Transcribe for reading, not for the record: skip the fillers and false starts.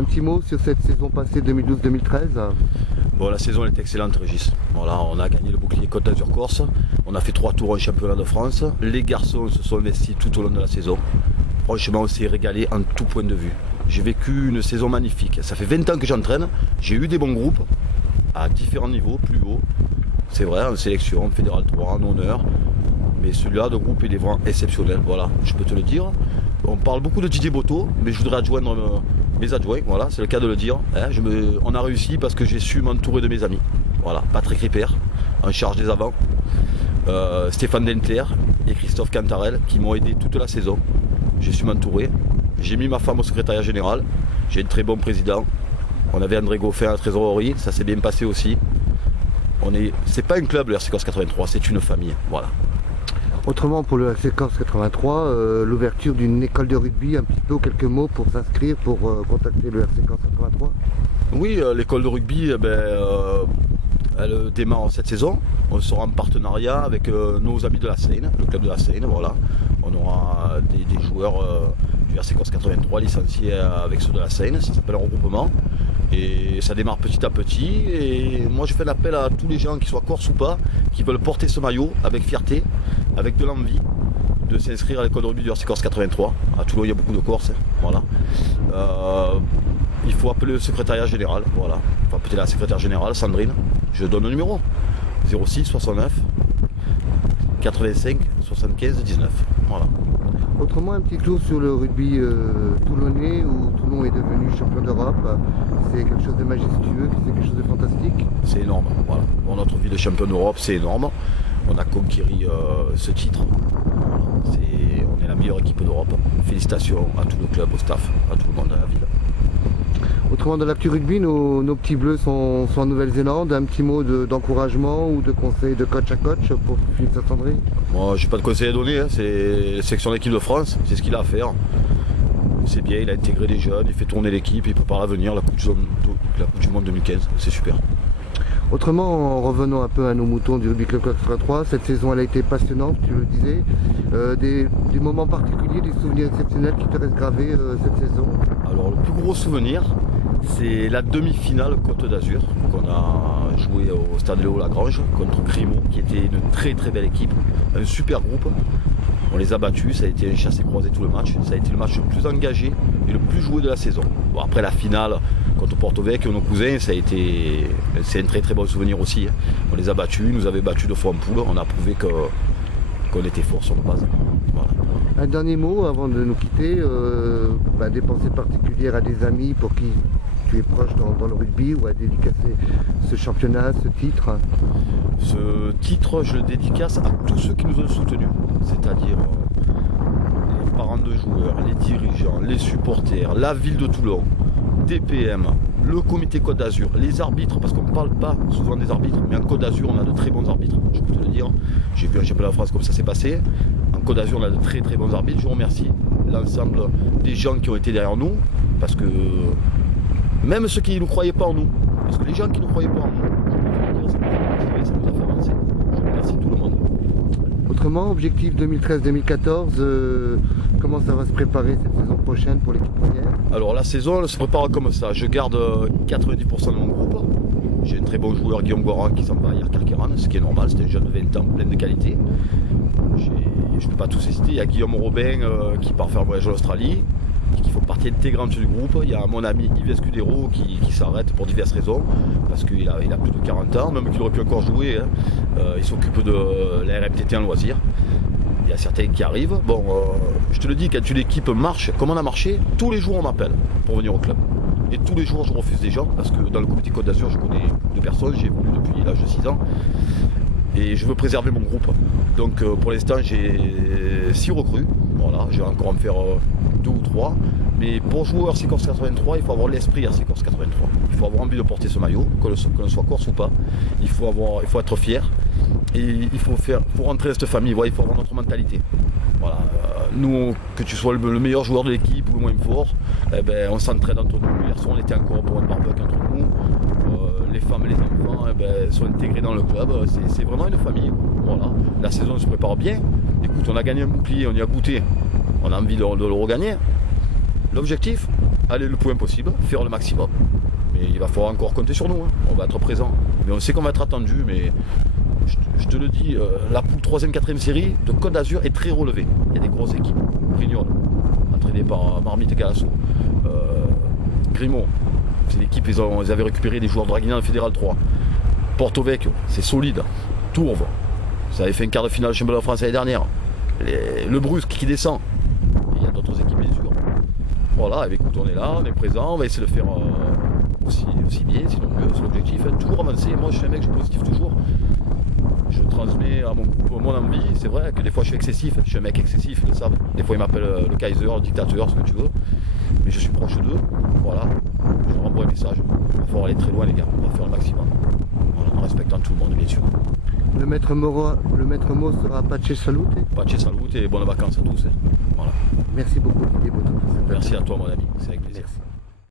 Un petit mot sur cette saison passée 2012-2013. Bon, la saison est excellente, Régis. Voilà, on a gagné le bouclier Côte d'Azur Corse. On a fait 3 tours en championnat de France. Les garçons se sont investis tout au long de la saison. Franchement, on s'est régalé en tout point de vue. J'ai vécu une saison magnifique. Ça fait 20 ans que j'entraîne. J'ai eu des bons groupes à différents niveaux, plus haut. C'est vrai, en sélection, en fédéral 3, en honneur. Mais celui-là, de groupe, il est vraiment exceptionnel. Voilà, je peux te le dire. On parle beaucoup de Didier Boto, mais je voudrais adjoindre mes adjoints. Voilà, c'est le cas de le dire. On a réussi parce que j'ai su m'entourer de mes amis. Voilà, Patrick Ripper, en charge des avants. Stéphane Denter et Christophe Cantarel qui m'ont aidé toute la saison. J'ai su m'entourer. J'ai mis ma femme au secrétariat général. J'ai un très bon président. On avait André Goffin à la trésorerie, ça s'est bien passé aussi. C'est pas un club le RC Corse 83, c'est une famille. Voilà. Autrement, pour le RC Corse 83, l'ouverture d'une école de rugby, un petit peu, quelques mots pour s'inscrire, pour contacter le RC Corse 83. Oui, l'école de rugby, elle démarre cette saison. On sera en partenariat avec nos amis de la Seine, le club de la Seine. Voilà. On aura des joueurs du RC Corse 83 licenciés avec ceux de la Seine, ça s'appelle un regroupement. Et ça démarre petit à petit. Et moi, je fais un appel à tous les gens, qui soient corse ou pas, qui veulent porter ce maillot avec fierté, avec de l'envie, de s'inscrire à l'école de rugby du RC Corse 83. À Toulon, il y a beaucoup de Corses. Voilà. Il faut appeler le secrétariat général. Voilà. Il faut appeler la secrétaire générale, Sandrine. Je donne le numéro. 06 69 85 75 19. Voilà. Autrement, un petit tour sur le rugby toulonnais, où Toulon est devenu champion d'Europe. C'est quelque chose de majestueux, c'est quelque chose de fantastique. C'est énorme. Voilà. Pour notre vie de champion d'Europe, c'est énorme. On a conquéri ce titre. Voilà. On est la meilleure équipe d'Europe. Félicitations à tous nos clubs, au staff, à tout le monde de la ville. Autrement, dans l'actu rugby, nos petits bleus sont en Nouvelle-Zélande. Un petit mot d'encouragement ou de conseil de coach à coach pour Philippe Saint-André? Moi, j'ai pas de conseil à donner. C'est la section d'équipe de France. C'est ce qu'il a à faire. C'est bien, il a intégré des jeunes, il fait tourner l'équipe, il prépare l'avenir, la Coupe du Monde 2015. C'est super. Autrement, en revenant un peu à nos moutons du Rugby Club 83, cette saison elle a été passionnante, tu le disais. Des moments particuliers, des souvenirs exceptionnels qui te restent gravés cette saison? Alors le plus gros souvenir, c'est la demi-finale Côte d'Azur qu'on a joué au stade Léo Lagrange contre Grimaud, qui était une très très belle équipe, un super groupe. On les a battus, ça a été un chassé-croisé tout le match. Ça a été le match le plus engagé et le plus joué de la saison. Bon, après la finale contre Porto Vecchio, nos cousins, c'est un très très bon souvenir aussi. On les a battus, ils nous avaient battus 2 fois en poule. On a prouvé qu'on était fort sur nos bases. Voilà. Un dernier mot avant de nous quitter, des pensées particulières à des amis pour qui tu es proche dans le rugby, ou à dédicacer ce championnat, ce titre? Ce titre, je le dédicace à tous ceux qui nous ont soutenus, c'est-à-dire les parents de joueurs, les dirigeants, les supporters, la ville de Toulon, DPM, le comité Côte d'Azur, les arbitres, parce qu'on ne parle pas souvent des arbitres, mais en Côte d'Azur, on a de très bons arbitres, je peux te le dire. J'ai vu un championnat de France comme ça s'est passé. En Côte d'Azur, on a de très très bons arbitres. Je remercie l'ensemble des gens qui ont été derrière nous, parce que même ceux qui ne croyaient pas en nous, parce que les gens qui ne croyaient pas en nous, ça nous a fait avancer. Je remercie tout le monde. Autrement, objectif 2013-2014, comment ça va se préparer cette saison prochaine pour l'équipe première? Alors la saison, elle se prépare comme ça. Je garde 90% de mon groupe. J'ai un très bon joueur, Guillaume Goran, qui s'en va à Yarkar-Kéran, ce qui est normal. C'est un jeune de 20 ans, plein de qualité. Je ne peux pas tous les citer. Il y a Guillaume Robin qui part faire un voyage en Australie, qui font partie intégrante du groupe. Il y a mon ami Yves Escudero qui s'arrête pour diverses raisons, parce qu'il a plus de 40 ans, même qu'il aurait pu encore jouer. Il s'occupe de la RMTT en loisir. Il y a certains qui arrivent. Bon, je te le dis, quand une équipe marche, comme on a marché, tous les jours on m'appelle pour venir au club. Et tous les jours je refuse des gens, parce que dans le comité Côte d'Azur, je connais beaucoup de personnes, j'ai évolué depuis l'âge de 6 ans. Et je veux préserver mon groupe. Donc pour l'instant j'ai 6 recrues. Voilà, je vais encore en faire 2 ou 3. Mais pour jouer au RC Corse 83, il faut avoir l'esprit RC Corse 83. Il faut avoir envie de porter ce maillot, que l'on soit corse ou pas. Il faut être fier. Et il faut rentrer dans cette famille, voilà, il faut avoir notre mentalité. Voilà. Nous, que tu sois le meilleur joueur de l'équipe ou le moins fort, on s'entraide entre nous. Hier soir, on était encore pour un barbecue entre nous. Les femmes et les enfants sont intégrés dans le club. C'est vraiment une famille. Voilà. La saison se prépare bien. Écoute, on a gagné un bouclier, on y a goûté. On a envie de le regagner. L'objectif, aller le plus loin possible, faire le maximum. Mais il va falloir encore compter sur nous, hein. On va être présent. Mais on sait qu'on va être attendu, mais je te le dis, la poule 3e, 4e série de Côte d'Azur est très relevée. Il y a des grosses équipes. Brignoles, entraîné par Marmite et Galasso. Grimaud, c'est l'équipe, ils avaient récupéré des joueurs de Draguignan en Fédéral 3. Porto Vecchio, c'est solide. Tourve, ça avait fait un quart de finale championnat de France l'année dernière. Le Brusque qui descend. Il y a d'autres équipes bien sûr. Voilà, et écoute, on est là, on est présent, on va essayer de faire aussi bien, sinon mieux, c'est l'objectif. Toujours avancer. Moi je suis un mec, je suis positif toujours. Je transmets à mon groupe mon envie. C'est vrai que des fois je suis excessif, je suis un mec excessif, ils le savent. Des fois ils m'appellent le Kaiser, le dictateur, ce que tu veux. Mais je suis proche d'eux. Voilà, je leur envoie un message. Il va falloir aller très loin les gars, on va faire le maximum. Voilà, en respectant tout le monde bien sûr. Le maître mot sera Pace Salute. Pace Salute et bonnes vacances à tous. Voilà. Merci beaucoup Didier Boto. Merci à toi mon ami, c'est avec plaisir. Merci.